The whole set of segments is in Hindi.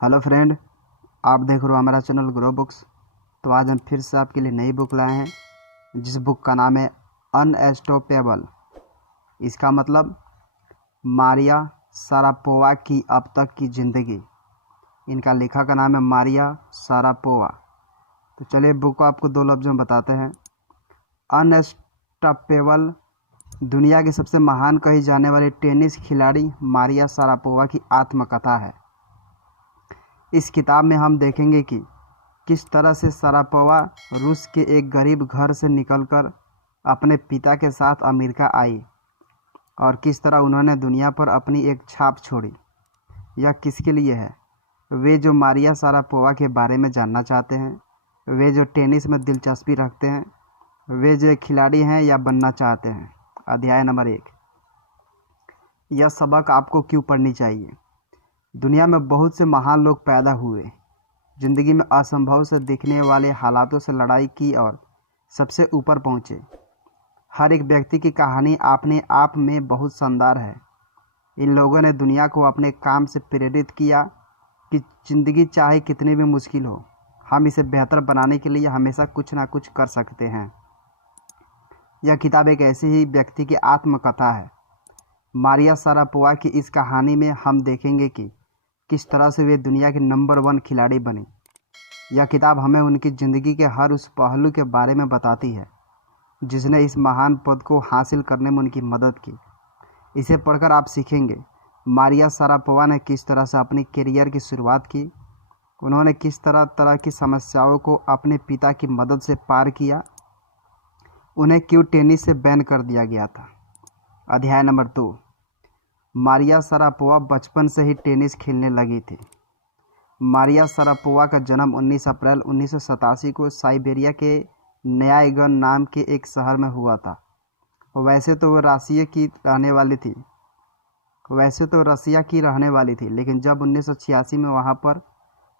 हेलो फ्रेंड, आप देख रहे हो हमारा चैनल ग्रो बुक्स। तो आज हम फिर से आपके लिए नई बुक लाए हैं जिस बुक का नाम है अनस्टॉपेबल। इसका मतलब मारिया शारापोवा की अब तक की ज़िंदगी। इनका लेखक का नाम है मारिया शारापोवा। तो चलिए बुक को आपको दो लफ्ज़ों में बताते हैं। अनस्टॉपेबल दुनिया की सबसे महान कही जाने वाली टेनिस खिलाड़ी मारिया शारापोवा की आत्मकथा है। इस किताब में हम देखेंगे कि किस तरह से शारापोवा रूस के एक गरीब घर से निकलकर अपने पिता के साथ अमेरिका आई और किस तरह उन्होंने दुनिया पर अपनी एक छाप छोड़ी। यह किसके लिए है? वे जो मारिया शारापोवा के बारे में जानना चाहते हैं, वे जो टेनिस में दिलचस्पी रखते हैं, वे जो एक खिलाड़ी हैं या बनना चाहते हैं। अध्याय नंबर 1। यह सबक आपको क्यों पढ़नी चाहिए? दुनिया में बहुत से महान लोग पैदा हुए, ज़िंदगी में असंभव से दिखने वाले हालातों से लड़ाई की और सबसे ऊपर पहुँचे। हर एक व्यक्ति की कहानी अपने आप में बहुत शानदार है। इन लोगों ने दुनिया को अपने काम से प्रेरित किया कि ज़िंदगी चाहे कितनी भी मुश्किल हो, हम इसे बेहतर बनाने के लिए हमेशा कुछ ना कुछ कर सकते हैं। यह किताब एक ऐसे ही व्यक्ति की आत्मकथा है। मारिया शारापोवा की इस कहानी में हम देखेंगे कि किस तरह से वे दुनिया के नंबर 1 खिलाड़ी बनी। यह किताब हमें उनकी ज़िंदगी के हर उस पहलू के बारे में बताती है जिसने इस महान पद को हासिल करने में उनकी मदद की। इसे पढ़कर आप सीखेंगे मारिया शारापोवा ने किस तरह से अपनी करियर की शुरुआत की, उन्होंने किस तरह तरह की समस्याओं को अपने पिता की मदद से पार किया, उन्हें क्यों टेनिस से बैन कर दिया गया था। अध्याय नंबर 2। मारिया शारापोवा बचपन से ही टेनिस खेलने लगी थी। मारिया शारापोवा का जन्म 19 अप्रैल 1987 को साइबेरिया के न्यायगन नाम के एक शहर में हुआ था। वैसे तो वो रसिया की रहने वाली थी, लेकिन जब 1986 में वहाँ पर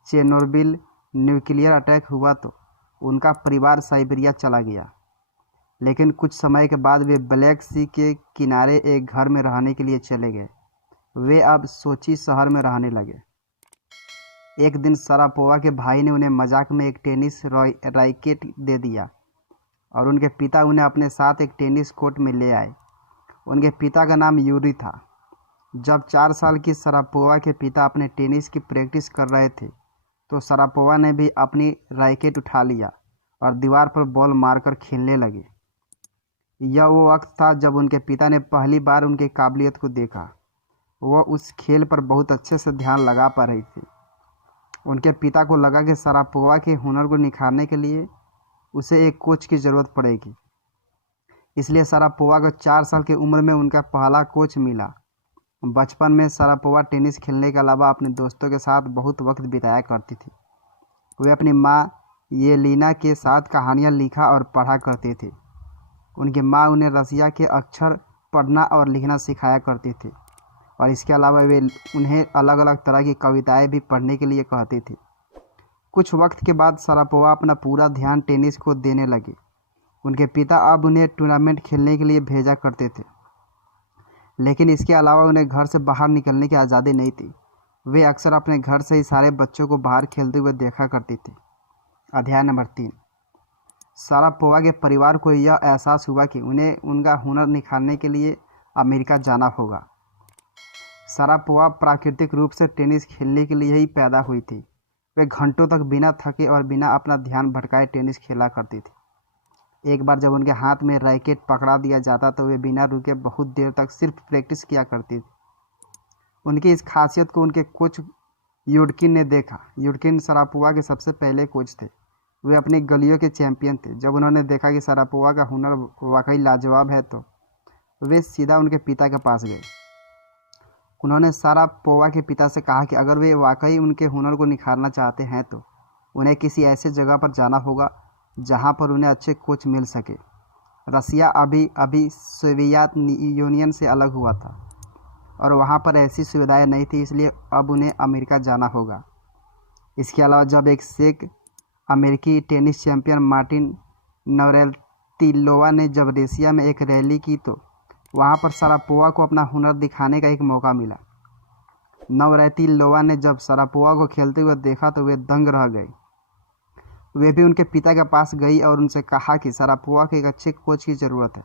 चेर्नोबिल न्यूक्लियर अटैक हुआ तो उनका परिवार साइबेरिया चला गया। लेकिन कुछ समय के बाद वे ब्लैक सी के किनारे एक घर में रहने के लिए चले गए। वे अब सोची शहर में रहने लगे। एक दिन शारापोवा के भाई ने उन्हें मजाक में एक टेनिस रैकेट दे दिया और उनके पिता उन्हें अपने साथ एक टेनिस कोर्ट में ले आए। उनके पिता का नाम यूरी था। जब 4 साल की शारापोवा के पिता अपने टेनिस की प्रैक्टिस कर रहे थे तो शारापोवा ने भी अपनी रैकेट उठा लिया और दीवार पर बॉल मारकर खेलने लगे। यह वो वक्त था जब उनके पिता ने पहली बार उनकी काबिलियत को देखा। वह उस खेल पर बहुत अच्छे से ध्यान लगा पा रही थी। उनके पिता को लगा कि शारापोवा के हुनर को निखारने के लिए उसे एक कोच की ज़रूरत पड़ेगी। इसलिए शारापोवा को 4 साल की उम्र में उनका पहला कोच मिला। बचपन में शारापोवा टेनिस खेलने के अलावा अपने दोस्तों के साथ बहुत वक्त बिताया करती थी। वे अपनी माँ येलेना के साथ कहानियाँ लिखा और पढ़ा करते थे। उनकी माँ उन्हें रसिया के अक्षर पढ़ना और लिखना सिखाया करती थी और इसके अलावा वे उन्हें अलग अलग तरह की कविताएं भी पढ़ने के लिए कहती थी। कुछ वक्त के बाद शारापोवा अपना पूरा ध्यान टेनिस को देने लगी। उनके पिता अब उन्हें टूर्नामेंट खेलने के लिए भेजा करते थे, लेकिन इसके अलावा उन्हें घर से बाहर निकलने की आज़ादी नहीं थी। वे अक्सर अपने घर से ही सारे बच्चों को बाहर खेलते हुए देखा करती थी। अध्याय नंबर 3। शारापोवा के परिवार को यह एहसास हुआ कि उन्हें उनका हुनर निखारने के लिए अमेरिका जाना होगा। शारापोवा प्राकृतिक रूप से टेनिस खेलने के लिए ही पैदा हुई थी। वे घंटों तक बिना थके और बिना अपना ध्यान भटकाए टेनिस खेला करती थी। एक बार जब उनके हाथ में रैकेट पकड़ा दिया जाता तो वे बिना रुके बहुत देर तक सिर्फ प्रैक्टिस किया करती थी। उनकी इस खासियत को उनके कोच युडकिन ने देखा। युडकिन शारापोवा के सबसे पहले कोच थे। वे अपनी गलियों के चैंपियन थे। जब उन्होंने देखा कि शारापोवा का हुनर वाकई लाजवाब है तो वे सीधा उनके पिता के पास गए। उन्होंने शारापोवा के पिता से कहा कि अगर वे वाकई उनके हुनर को निखारना चाहते हैं तो उन्हें किसी ऐसे जगह पर जाना होगा जहां पर उन्हें अच्छे कोच मिल सके। रसिया अभी सोवियत यूनियन से अलग हुआ था और वहां पर ऐसी सुविधाएं नहीं थी, इसलिए अब उन्हें अमेरिका जाना होगा। इसके अलावा जब एक शेख अमेरिकी टेनिस चैंपियन मार्टिन नवरेतिलोवा ने जब रसिया में एक रैली की तो वहाँ पर शारापोवा को अपना हुनर दिखाने का एक मौका मिला। नवरैतिलोवा ने जब शरापोवा को खेलते हुए देखा तो वे दंग रह गए। वे भी उनके पिता के पास गई और उनसे कहा कि शरापोवा को एक अच्छे कोच की ज़रूरत है।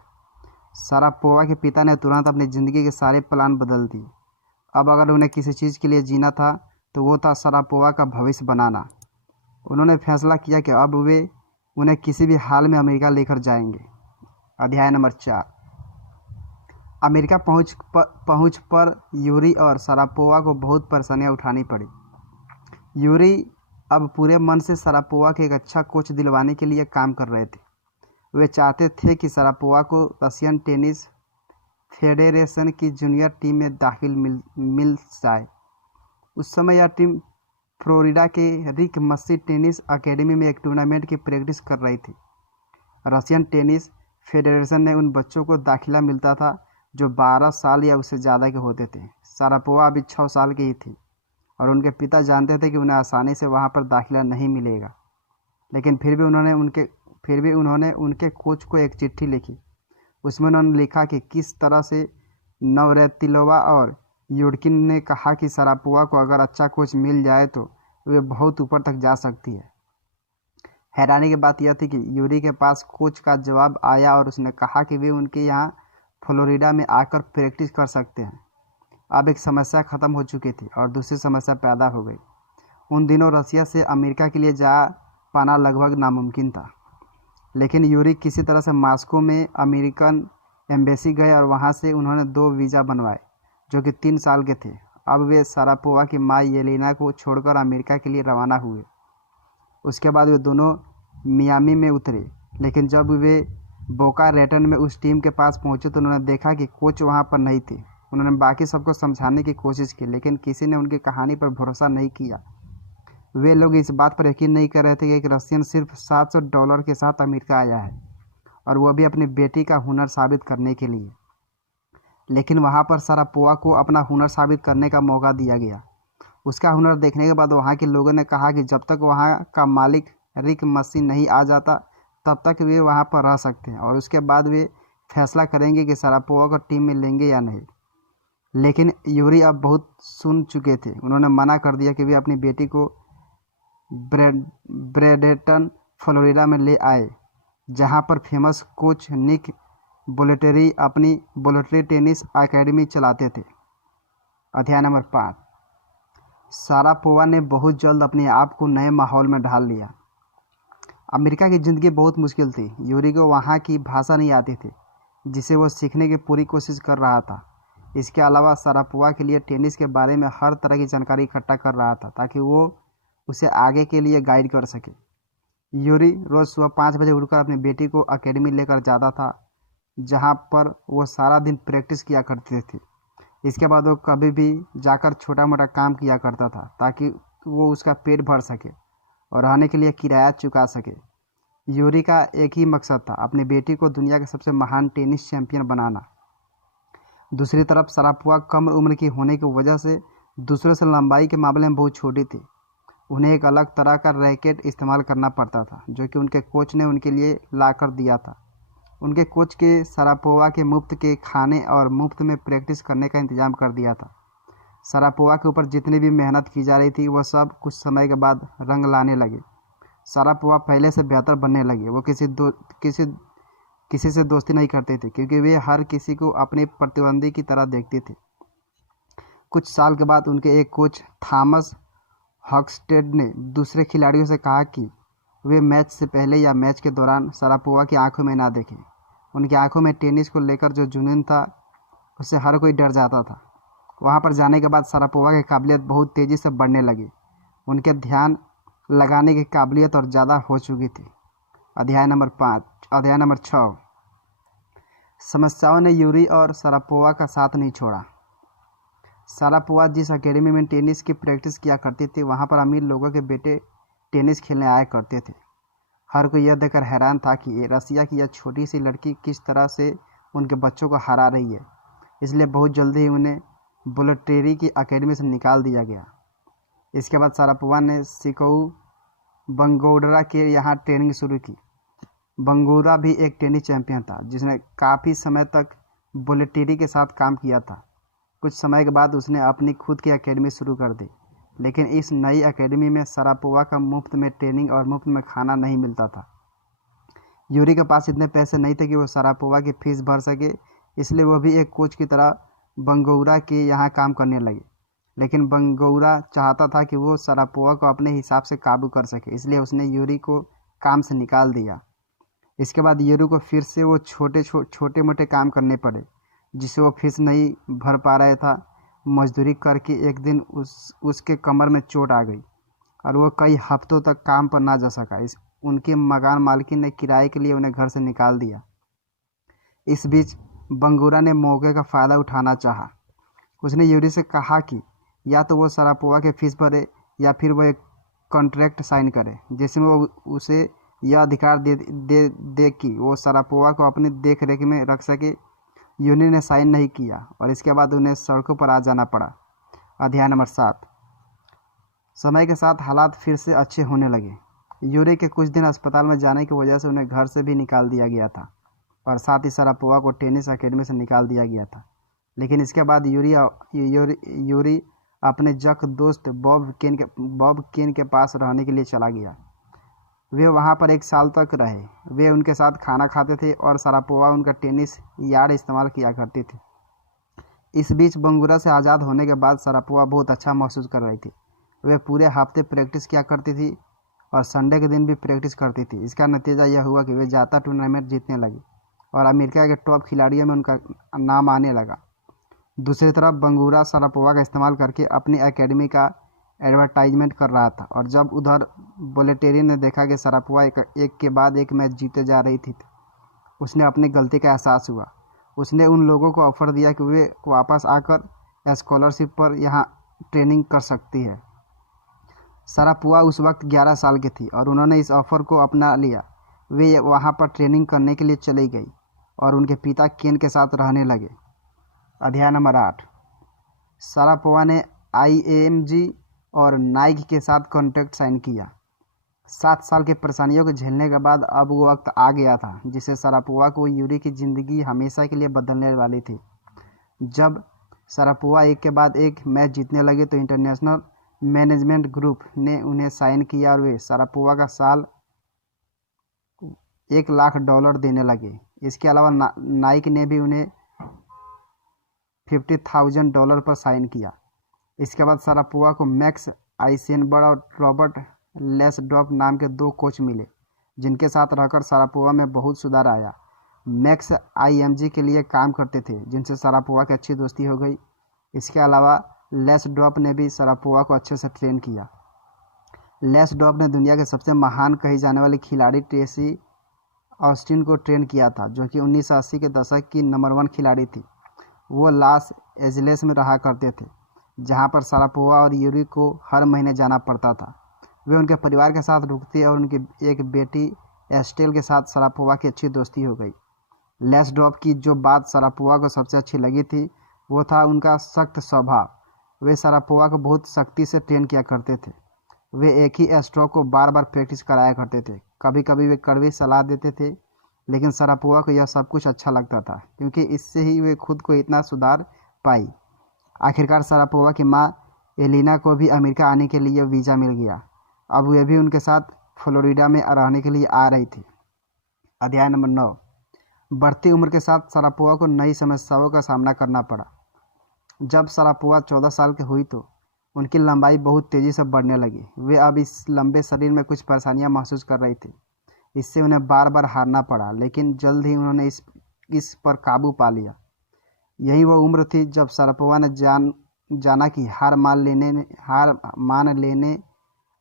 शरापोवा के पिता ने तुरंत अपनी ज़िंदगी के सारे प्लान बदल दिए। अब अगर उन्हें किसी चीज़ के लिए जीना था तो वो था शरापोवा का भविष्य बनाना। उन्होंने फैसला किया कि अब वे उन्हें किसी भी हाल में अमेरिका लेकर जाएंगे। अध्याय नंबर 4। अमेरिका पहुंच पर यूरी और शरापोवा को बहुत परेशानियां उठानी पड़ी। यूरी अब पूरे मन से शरापोवा के एक अच्छा कोच दिलवाने के लिए काम कर रहे थे। वे चाहते थे कि शरापोवा को रशियन टेनिस फेडरेशन की जूनियर टीम में दाखिल मिल जाए। उस समय यह टीम फ्लोरिडा के रिक मस्सी टेनिस अकेडमी में एक टूर्नामेंट की प्रैक्टिस कर रही थी। रशियन टेनिस फेडरेशन ने उन बच्चों को दाखिला मिलता था जो 12 साल या उससे ज़्यादा के होते थे। शरापोवा अभी 6 साल की ही थी और उनके पिता जानते थे कि उन्हें आसानी से वहां पर दाखिला नहीं मिलेगा। लेकिन फिर भी उन्होंने उनके कोच को एक चिट्ठी लिखी। उसमें उन्होंने लिखा कि किस तरह से नवरैतिलोवा और युडकिन ने कहा कि शरापोवा को अगर अच्छा कोच मिल जाए तो वे बहुत ऊपर तक जा सकती है। हैरानी की बात यह थी कि यूरी के पास कोच का जवाब आया और उसने कहा कि वे उनके यहाँ फ्लोरिडा में आकर प्रैक्टिस कर सकते हैं। अब एक समस्या ख़त्म हो चुकी थी और दूसरी समस्या पैदा हो गई। उन दिनों रसिया से अमेरिका के लिए जा पाना लगभग नामुमकिन था। लेकिन यूरी किसी तरह से मॉस्को में अमेरिकन एम्बेसी गए और वहाँ से उन्होंने 2 वीज़ा बनवाए जो कि 3 साल के थे। अब वे शरापोवा की माँ येलेना को छोड़कर अमेरिका के लिए रवाना हुए। उसके बाद वे दोनों मियामी में उतरे। लेकिन जब वे बोका रेटन में उस टीम के पास पहुंचे तो उन्होंने देखा कि कोच वहां पर नहीं थे। उन्होंने बाकी सबको समझाने की कोशिश की लेकिन किसी ने उनकी कहानी पर भरोसा नहीं किया। वे लोग इस बात पर यकीन नहीं कर रहे थे कि एक रशियन सिर्फ $700 के साथ अमेरिका आया है और वह भी अपनी बेटी का हुनर साबित करने के लिए। लेकिन वहां पर शरापोवा को अपना हुनर साबित करने का मौका दिया गया। उसका हुनर देखने के बाद वहां के लोगों ने कहा कि जब तक वहां का मालिक रिक मस्सी नहीं आ जाता तब तक वे वहां पर रह सकते हैं और उसके बाद वे फैसला करेंगे कि शरापोवा को टीम में लेंगे या नहीं। लेकिन यूरी अब बहुत सुन चुके थे। उन्होंने मना कर दिया कि वे अपनी बेटी को ब्रेडेटन फ्लोरिडा में ले आए जहां पर फेमस कोच निक बोलेटेरी अपनी बोलेटेरी टेनिस अकेडमी चलाते थे। अध्याय नंबर 5। शरापोवा ने बहुत जल्द अपने आप को नए माहौल में ढाल लिया। अमेरिका की ज़िंदगी बहुत मुश्किल थी। यूरी को वहाँ की भाषा नहीं आती थी जिसे वो सीखने की पूरी कोशिश कर रहा था। इसके अलावा शरापोवा के लिए टेनिस के बारे में हर तरह की जानकारी इकट्ठा कर रहा था ताकि वो उसे आगे के लिए गाइड कर सके। यूरी रोज़ सुबह 5 बजे उठकर अपनी बेटी को अकेडमी लेकर जाता था जहाँ पर वो सारा दिन प्रैक्टिस किया करती थी। इसके बाद वो कभी भी जाकर छोटा मोटा काम किया करता था ताकि वो उसका पेट भर सके और रहने के लिए किराया चुका सके। यूरी का एक ही मकसद था, अपनी बेटी को दुनिया के सबसे महान टेनिस चैंपियन बनाना। दूसरी तरफ शरापोवा कम उम्र की होने की वजह से दूसरों से लंबाई के मामले में बहुत छोटी थी। उन्हें एक अलग तरह का रैकेट इस्तेमाल करना पड़ता था जो कि उनके कोच ने उनके लिए ला कर दिया था। उनके कोच के शरापोवा के मुफ्त के खाने और मुफ्त में प्रैक्टिस करने का इंतज़ाम कर दिया था। शरापोवा के ऊपर जितनी भी मेहनत की जा रही थी वह सब कुछ समय के बाद रंग लाने लगे। शरापोवा पहले से बेहतर बनने लगे। वो किसी से दोस्ती नहीं करते थे क्योंकि वे हर किसी को अपने प्रतिद्वंदी की तरह देखते थे। कुछ साल के बाद उनके एक कोच थॉमस हॉगस्टेड ने दूसरे खिलाड़ियों से कहा कि वे मैच से पहले या मैच के दौरान शरापोवा की आंखों में ना देखें। उनकी आंखों में टेनिस को लेकर जो जुनून था उससे हर कोई डर जाता था। वहां पर जाने के बाद शरापोवा की काबिलियत बहुत तेज़ी से बढ़ने लगी। उनके ध्यान लगाने की काबिलियत और ज़्यादा हो चुकी थी। अध्याय नंबर 6। समस्याओं ने यूरी और शरापोवा का साथ नहीं छोड़ा। शरापोवा जिस अकेडमी में टेनिस की प्रैक्टिस किया करती थी वहाँ पर अमीर लोगों के बेटे टेनिस खेलने आया करते थे। हर कोई यह देखकर हैरान था कि रसिया की यह छोटी सी लड़की किस तरह से उनके बच्चों को हरा रही है। इसलिए बहुत जल्दी ही उन्हें बोलेटेरी की अकेडमी से निकाल दिया गया। इसके बाद शरापोवा ने सिकोउ बंगोडरा के यहाँ ट्रेनिंग शुरू की। बंगूरा भी एक टेनिस चैंपियन था जिसने काफ़ी समय तक बोलेटेरी के साथ काम किया था। कुछ समय के बाद उसने अपनी खुद की एकेडमी शुरू कर दी, लेकिन इस नई एकेडमी में शरापोवा का मुफ्त में ट्रेनिंग और मुफ्त में खाना नहीं मिलता था। यूरी के पास इतने पैसे नहीं थे कि वो शरापोवा की फीस भर सके, इसलिए वो भी एक कोच की तरह बंगुरा के यहाँ काम करने लगे। लेकिन बंगुरा चाहता था कि वो शरापोवा को अपने हिसाब से काबू कर सके, इसलिए उसने यूरी को काम से निकाल दिया। इसके बाद यूरी को फिर से वो छोटे मोटे काम करने पड़े, जिससे वो फीस नहीं भर पा रहा था। मजदूरी करके एक दिन उसके कमर में चोट आ गई और वो कई हफ्तों तक काम पर ना जा सका। उनके मकान मालकिन ने किराए के लिए उन्हें घर से निकाल दिया। इस बीच बंगुरा ने मौके का फ़ायदा उठाना चाहा। उसने यूरी से कहा कि या तो वो शरापोवा के फीस भरे या फिर वो एक कॉन्ट्रैक्ट साइन करे, जिसमें वो उसे यह अधिकार दे कि वो शरापोवा को अपनी देख रेख में रख सके। यूरी ने साइन नहीं किया और इसके बाद उन्हें सड़कों पर आ जाना पड़ा। अध्याय नंबर 7। समय के साथ हालात फिर से अच्छे होने लगे। यूरी के कुछ दिन अस्पताल में जाने की वजह से उन्हें घर से भी निकाल दिया गया था और साथ ही शरापोवा को टेनिस एकेडमी से निकाल दिया गया था। लेकिन इसके बाद यूरी अपने जक दोस्त बॉब केन के पास रहने के लिए चला गया। वे वहाँ पर 1 साल तक रहे। वे उनके साथ खाना खाते थे और शरापोवा उनका टेनिस यार्ड इस्तेमाल किया करती थी। इस बीच बंगुरा से आज़ाद होने के बाद शरापोवा बहुत अच्छा महसूस कर रही थी। वे पूरे हफ्ते प्रैक्टिस किया करती थी और संडे के दिन भी प्रैक्टिस करती थी। इसका नतीजा यह हुआ कि वे ज़्यादा टूर्नामेंट जीतने लगी और अमेरिका के टॉप खिलाड़ियों में उनका नाम आने लगा। दूसरी तरफ बंगुरा शरापोवा का इस्तेमाल करके अपनी एकेडमी का एडवर्टाइजमेंट कर रहा था और जब उधर बोलेटेरी ने देखा कि शरापोवा एक के बाद एक मैच जीते जा रही थी, उसने अपनी गलती का एहसास हुआ। उसने उन लोगों को ऑफ़र दिया कि वे वापस आकर स्कॉलरशिप पर यहाँ ट्रेनिंग कर सकती है। शरापोवा उस वक्त 11 साल की थी और उन्होंने इस ऑफ़र को अपना लिया। वे वहाँ पर ट्रेनिंग करने के लिए चली गई और उनके पिता केन के साथ रहने लगे। अध्याय नंबर 8। शरापोवा ने IMG और नाइक के साथ कॉन्ट्रैक्ट साइन किया। 7 साल की परेशानियों को झेलने के बाद अब वो वक्त आ गया था जिसे शरापोवा को यूरी की ज़िंदगी हमेशा के लिए बदलने वाली थी। जब शरापोवा एक के बाद एक मैच जीतने लगे तो इंटरनेशनल मैनेजमेंट ग्रुप ने उन्हें साइन किया और वे शरापोवा का साल $1,00,000 देने लगे। इसके अलावा नाइक ने भी उन्हें $50,000 पर साइन किया। इसके बाद शरापोवा को मैक्स आइसेनबर्ग और रॉबर्ट लेसड्रॉप नाम के 2 कोच मिले, जिनके साथ रहकर शरापोवा में बहुत सुधार आया। मैक्स IMG के लिए काम करते थे, जिनसे शरापोवा की अच्छी दोस्ती हो गई। इसके अलावा लेसड्रॉप ने भी शरापोवा को अच्छे से ट्रेन किया। लेसड्रॉप ने दुनिया के सबसे महान कही जाने वाली खिलाड़ी ट्रेसी ऑस्टिन को ट्रेन किया था, जो कि 1980 के दशक की नंबर 1 खिलाड़ी थी। वो लॉस एंजलिस में रहा करते थे, जहाँ पर शरापोवा और यूरी को हर महीने जाना पड़ता था। वे उनके परिवार के साथ रुकती और उनकी एक बेटी एस्टेल के साथ शरापोवा की अच्छी दोस्ती हो गई। लेसड्रॉप की जो बात शरापोवा को सबसे अच्छी लगी थी वो था उनका सख्त स्वभाव। वे शरापोवा को बहुत सख्ती से ट्रेन किया करते थे। वे एक ही स्ट्रोक को बार बार प्रैक्टिस कराया करते थे। कभी कभी वे कड़वी सलाह देते थे, लेकिन शरापोवा को यह सब कुछ अच्छा लगता था, क्योंकि इससे ही वे खुद को इतना सुधार पाई। आखिरकार शरापोवा की माँ एलिना को भी अमेरिका आने के लिए वीज़ा मिल गया। अब वे भी उनके साथ फ्लोरिडा में रहने के लिए आ रही थी। अध्याय नंबर 9। बढ़ती उम्र के साथ शरापोवा को नई समस्याओं का सामना करना पड़ा। जब शरापोवा 14 साल की हुई तो उनकी लंबाई बहुत तेज़ी से बढ़ने लगी। वे अब इस लंबे शरीर में कुछ परेशानियां महसूस कर रही थी। इससे उन्हें बार बार हारना पड़ा, लेकिन जल्द ही उन्होंने इस पर काबू पा लिया। यही वो उम्र थी जब शरापोवा ने जाना कि हार मान लेने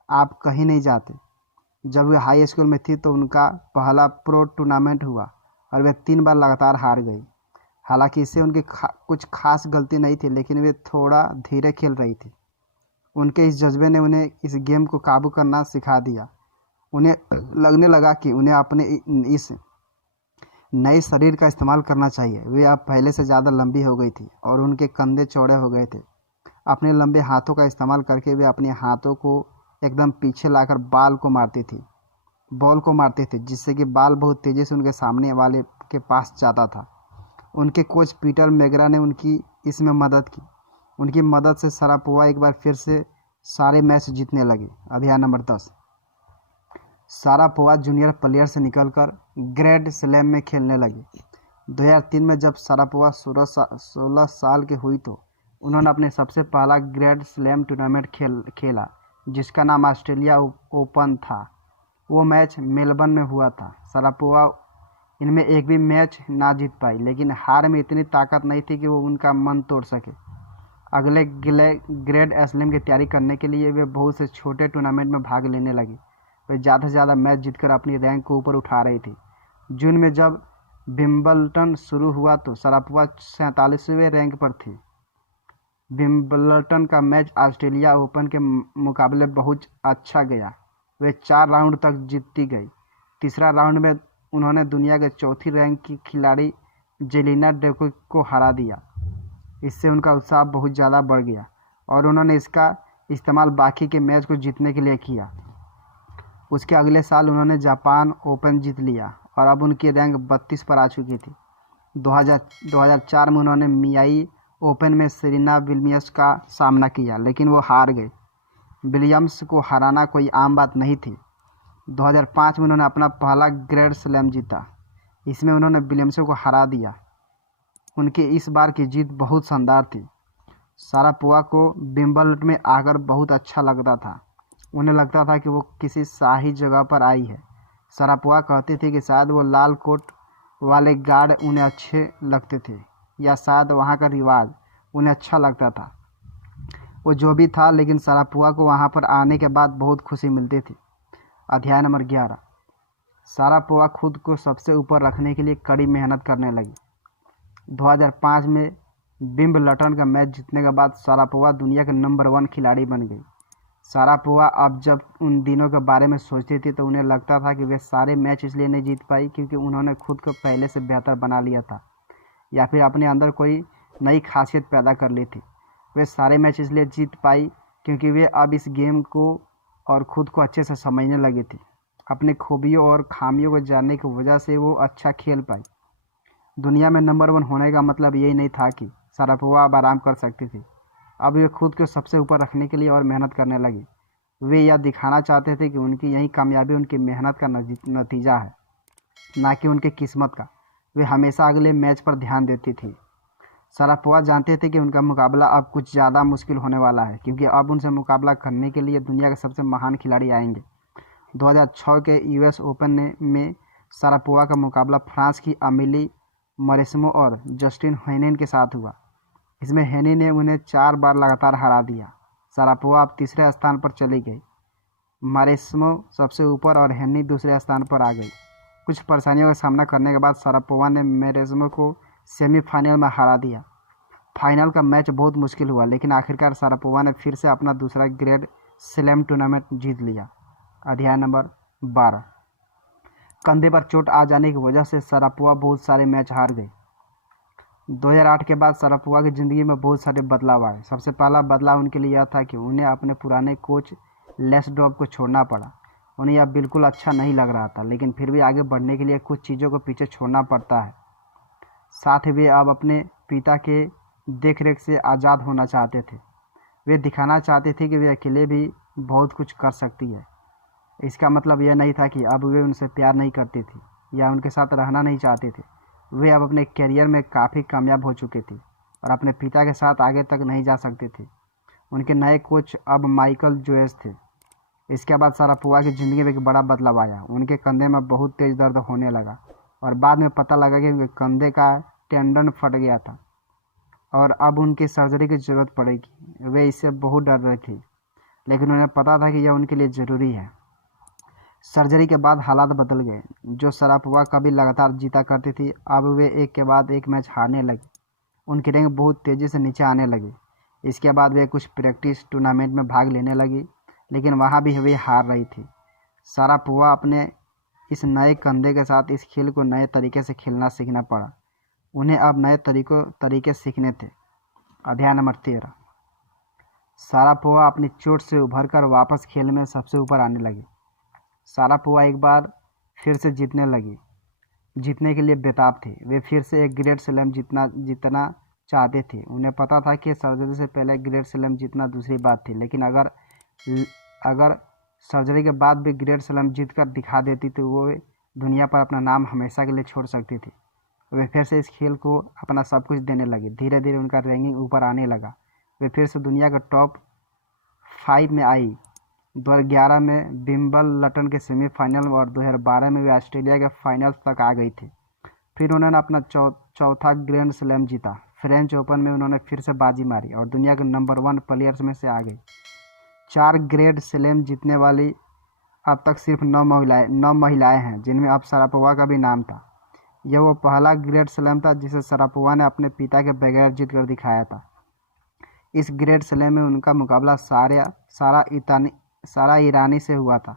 आप कहीं नहीं जाते। जब वे हाई स्कूल में थी तो उनका पहला प्रो टूर्नामेंट हुआ और वे 3 बार लगातार हार गई। हालांकि इससे उनकी कुछ खास गलती नहीं थी, लेकिन वे थोड़ा धीरे खेल रही थी। उनके इस जज्बे ने उन्हें इस गेम को काबू करना सिखा दिया। उन्हें लगने लगा कि उन्हें अपने इस नए शरीर का इस्तेमाल करना चाहिए। वे अब पहले से ज़्यादा लंबी हो गई थी और उनके कंधे चौड़े हो गए थे। अपने लंबे हाथों का इस्तेमाल करके वे अपने हाथों को एकदम पीछे लाकर बॉल को मारती थी, जिससे कि बॉल बहुत तेज़ी से उनके सामने वाले के पास जाता था। उनके कोच पीटर मैगरा ने उनकी इसमें मदद की उनकी मदद से शारापोवा एक बार फिर से सारे मैच जीतने लगी। अध्याय नंबर 10। शारापोवा जूनियर प्लेयर से निकलकर ग्रैंड स्लैम में खेलने लगी। 2003 में जब शारापोवा 16 साल की हुई तो उन्होंने अपने सबसे पहला ग्रैंड स्लैम टूर्नामेंट खेला जिसका नाम ऑस्ट्रेलिया ओपन था। वो मैच मेलबर्न में हुआ था। शारापोवा इनमें एक भी मैच ना जीत पाई, लेकिन हार में इतनी ताकत नहीं थी कि वो उनका मन तोड़ सके। अगले ग्रैंड स्लैम की तैयारी करने के लिए वे बहुत से छोटे टूर्नामेंट में भाग लेने लगी। वे ज़्यादा से ज़्यादा मैच जीतकर अपनी रैंक को ऊपर उठा रही थी। जून में जब विंबलटन शुरू हुआ तो शारापोवा 47वें रैंक पर थी। विंबलटन का मैच ऑस्ट्रेलिया ओपन के मुकाबले बहुत अच्छा गया। वे 4 राउंड तक जीतती गई। तीसरा राउंड में उन्होंने दुनिया के चौथी रैंक की खिलाड़ी जेलिना डेकोइक को हरा दिया। इससे उनका उत्साह बहुत ज़्यादा बढ़ गया और उन्होंने इसका इस्तेमाल बाकी के मैच को जीतने के लिए किया। उसके अगले साल उन्होंने जापान ओपन जीत लिया और अब उनकी रैंक 32 पर आ चुकी थी। 2004 में उन्होंने मियामी ओपन में सेरेना विलियम्स का सामना किया, लेकिन वो हार गए। विलियम्स को हराना कोई आम बात नहीं थी। 2005 में उन्होंने अपना पहला ग्रैंड स्लैम जीता। इसमें उन्होंने विलियम्स को हरा दिया। उनकी इस बार की जीत बहुत शानदार थी। शारापोवा को विंबलडन में आकर बहुत अच्छा लगता था। उन्हें लगता था कि वो किसी शाही जगह पर आई है। शारापोवा कहती थी कि शायद वो लाल कोट वाले गार्ड उन्हें अच्छे लगते थे या शायद वहाँ का रिवाज उन्हें अच्छा लगता था। वो जो भी था, लेकिन शारापोवा को वहाँ पर आने के बाद बहुत खुशी मिलती थी। अध्याय नंबर 11। शारापोवा खुद को सबसे ऊपर रखने के लिए कड़ी मेहनत करने लगी। 2005 में विंबलडन का मैच जीतने के बाद शारापोवा दुनिया के नंबर 1 खिलाड़ी बन गई। शारापोवा अब जब उन दिनों के बारे में सोचती थी तो उन्हें लगता था कि वे सारे मैच इसलिए नहीं जीत पाई क्योंकि उन्होंने खुद को पहले से बेहतर बना लिया था या फिर अपने अंदर कोई नई खासियत पैदा कर ली थी। वे सारे मैच इसलिए जीत पाई क्योंकि वे अब इस गेम को और खुद को अच्छे से समझने लगी थी। अपने खूबियों और खामियों को जानने की वजह से वो अच्छा खेल पाई। दुनिया में नंबर 1 होने का मतलब यही नहीं था कि शारापोवा अब आराम कर सकती थी। अब वे खुद को सबसे ऊपर रखने के लिए और मेहनत करने लगी। वे यह दिखाना चाहते थे कि उनकी यही कामयाबी उनकी मेहनत का नतीजा है, ना कि उनकी किस्मत का। वे हमेशा अगले मैच पर ध्यान देती थी। शारापोवा जानते थे कि उनका मुकाबला अब कुछ ज़्यादा मुश्किल होने वाला है क्योंकि अब उनसे मुकाबला करने के लिए दुनिया के सबसे महान खिलाड़ी आएंगे। 2006 के यूएस ओपन में शारापोवा का मुकाबला फ्रांस की अमेली मौरेस्मे और जस्टिन हेनेन के साथ हुआ। इसमें हेनी ने उन्हें 4 बार लगातार हरा दिया। शारापोवा अब तीसरे स्थान पर चली गई। मौरेस्मे सबसे ऊपर और हेनी दूसरे स्थान पर आ गई। कुछ परेशानियों का सामना करने के बाद शारापोवा ने मौरेस्मे को सेमीफाइनल में हरा दिया। फाइनल का मैच बहुत मुश्किल हुआ, लेकिन आखिरकार शारापोवा ने फिर से अपना दूसरा ग्रैंड स्लैम टूर्नामेंट जीत लिया। अध्याय नंबर 12। कंधे पर चोट आ जाने की वजह से शारापोवा बहुत सारे मैच हार गई। 2008 के बाद शारापोवा की ज़िंदगी में बहुत सारे बदलाव आए। सबसे पहला बदलाव उनके लिए यह था कि उन्हें अपने पुराने कोच लेस्डॉर्फ को छोड़ना पड़ा। उन्हें यह बिल्कुल अच्छा नहीं लग रहा था, लेकिन फिर भी आगे बढ़ने के लिए कुछ चीज़ों को पीछे छोड़ना पड़ता है। साथ ही वे अब अपने पिता के देखरेख से आज़ाद होना चाहते थे। वे दिखाना चाहते थे कि वे अकेले भी बहुत कुछ कर सकती है। इसका मतलब यह नहीं था कि अब वे उनसे प्यार नहीं करती थी या उनके साथ रहना नहीं चाहते थे। वे अब अपने करियर में काफ़ी कामयाब हो चुके थे और अपने पिता के साथ आगे तक नहीं जा सकते थे। उनके नए कोच अब माइकल जोयस थे। इसके बाद शारापोवा की ज़िंदगी में एक बड़ा बदलाव आया। उनके कंधे में बहुत तेज़ दर्द होने लगा और बाद में पता लगा कि उनके कंधे का टेंडन फट गया था और अब उनकी सर्जरी की ज़रूरत पड़ेगी। वे इससे बहुत डर रहे थे, लेकिन उन्हें पता था कि यह उनके लिए ज़रूरी है। सर्जरी के बाद हालात बदल गए। जो शारापोवा कभी लगातार जीता करती थी, अब वे एक के बाद एक मैच हारने लगी। उनकी रैंक बहुत तेज़ी से नीचे आने लगी। इसके बाद वे कुछ प्रैक्टिस टूर्नामेंट में भाग लेने लगी, लेकिन वहाँ भी वे हार रही थी। शारापोवा अपने इस नए कंधे के साथ इस खेल को नए तरीके से खेलना सीखना पड़ा। उन्हें अब नए तरीके सीखने थे। अध्याय नंबर 13। शारापोवा अपनी चोट से उभरकर वापस खेल में सबसे ऊपर आने लगी। शारापोवा एक बार फिर से जीतने के लिए बेताब थे। वे फिर से एक ग्रैंड स्लैम जीतना चाहते थे। उन्हें पता था कि सर्जरी से पहले ग्रेट स्लैम जीतना दूसरी बात थी, लेकिन अगर सर्जरी के बाद भी ग्रेट स्लैम जीत कर दिखा देती तो वो दुनिया पर अपना नाम हमेशा के लिए छोड़ सकती थी। वे फिर से इस खेल को अपना सब कुछ देने लगे। धीरे धीरे उनका रैंकिंग ऊपर आने लगा। वे फिर से दुनिया के टॉप 5 में आई। 2011 में विंबलडन के सेमीफाइनल और 2012 में वे ऑस्ट्रेलिया के फाइनल्स तक आ गई थी। फिर उन्होंने अपना चौथा ग्रैंड स्लैम जीता। फ्रेंच ओपन में उन्होंने फिर से बाजी मारी और दुनिया के नंबर 1 प्लेयर्स में से आ गई। 4 ग्रैंड स्लैम जीतने वाली अब तक सिर्फ 9 महिलाएं हैं, जिनमें अब शरापोवा का भी नाम था। यह वो पहला ग्रैंड स्लैम था जिसे शरापोवा ने अपने पिता के बगैर जीत कर दिखाया था। इस ग्रैंड स्लैम में उनका मुकाबला सारा ईरानी से हुआ था।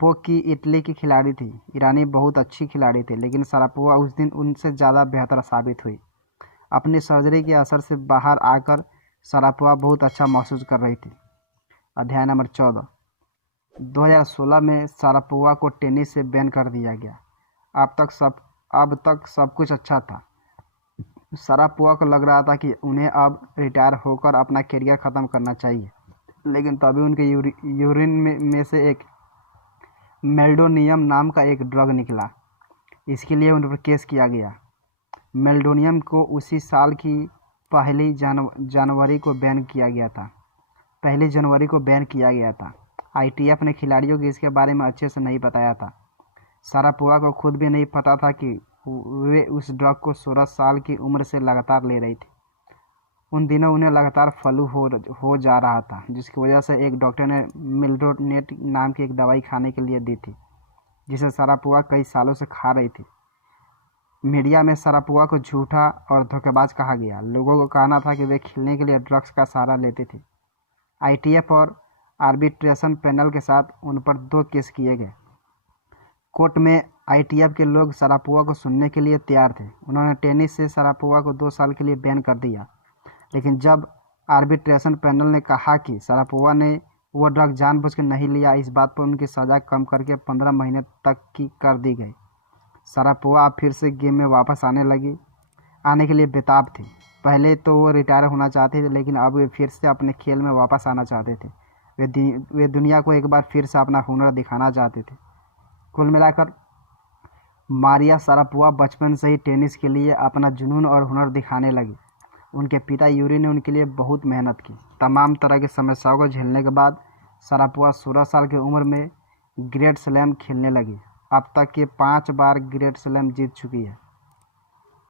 पोक की इटली की खिलाड़ी थी। ईरानी बहुत अच्छी खिलाड़ी थी, लेकिन शरापोवा उस दिन उनसे ज़्यादा बेहतर साबित हुई। अपनी सर्जरी के असर से बाहर आकर शरापोवा बहुत अच्छा महसूस कर रही थी। अध्याय नंबर 14। 2016 में शरापोवा को टेनिस से बैन कर दिया गया। अब तक सब कुछ अच्छा था। शरापोवा को लग रहा था कि उन्हें अब रिटायर होकर अपना करियर ख़त्म करना चाहिए, लेकिन तभी उनके यूरिन में से एक मेल्डोनियम नाम का एक ड्रग निकला। इसके लिए उन पर केस किया गया। मेल्डोनियम को उसी साल की पहली जनवरी को बैन किया गया था। ITF ने खिलाड़ियों को इसके बारे में अच्छे से नहीं बताया था। शरापोवा को खुद भी नहीं पता था कि वे उस ड्रग को 16 साल की उम्र से लगातार ले रही थी। उन दिनों उन्हें लगातार फ्लू हो जा रहा था, जिसकी वजह से एक डॉक्टर ने मिल्ड्रोनेट नाम की एक दवाई खाने के लिए दी थी, जिसे शरापोवा कई सालों से खा रही थी। मीडिया में शरापोवा को झूठा और धोखेबाज कहा गया। लोगों को कहना था कि वे खेलने के लिए ड्रग्स का सहारा लेते थे। ITF और आर्बिट्रेशन पैनल के साथ उन पर 2 केस किए गए। कोर्ट में ITF के लोग शरापोवा को सुनने के लिए तैयार थे। उन्होंने टेनिस से शरापोवा को 2 साल के लिए बैन कर दिया, लेकिन जब आर्बिट्रेशन पैनल ने कहा कि शरापोवा ने वो ड्रग जानबूझकर नहीं लिया, इस बात पर उनकी सज़ा कम करके 15 महीने तक की कर दी गई। शरापोवा अब फिर से गेम में वापस आने के लिए बेताब थी। पहले तो वो रिटायर होना चाहते थे, लेकिन अब वे फिर से अपने खेल में वापस आना चाहते थे। वे दुनिया को एक बार फिर से अपना हुनर दिखाना चाहते थे। कुल मिलाकर मारिया शरापोवा बचपन से ही टेनिस के लिए अपना जुनून और हुनर दिखाने लगी। उनके पिता यूरी ने उनके लिए बहुत मेहनत की। तमाम तरह की समस्याओं को झेलने के बाद शरापोवा 16 साल की उम्र में ग्रैंड स्लैम खेलने लगी। अब तक के 5 बार ग्रैंड स्लैम जीत चुकी है।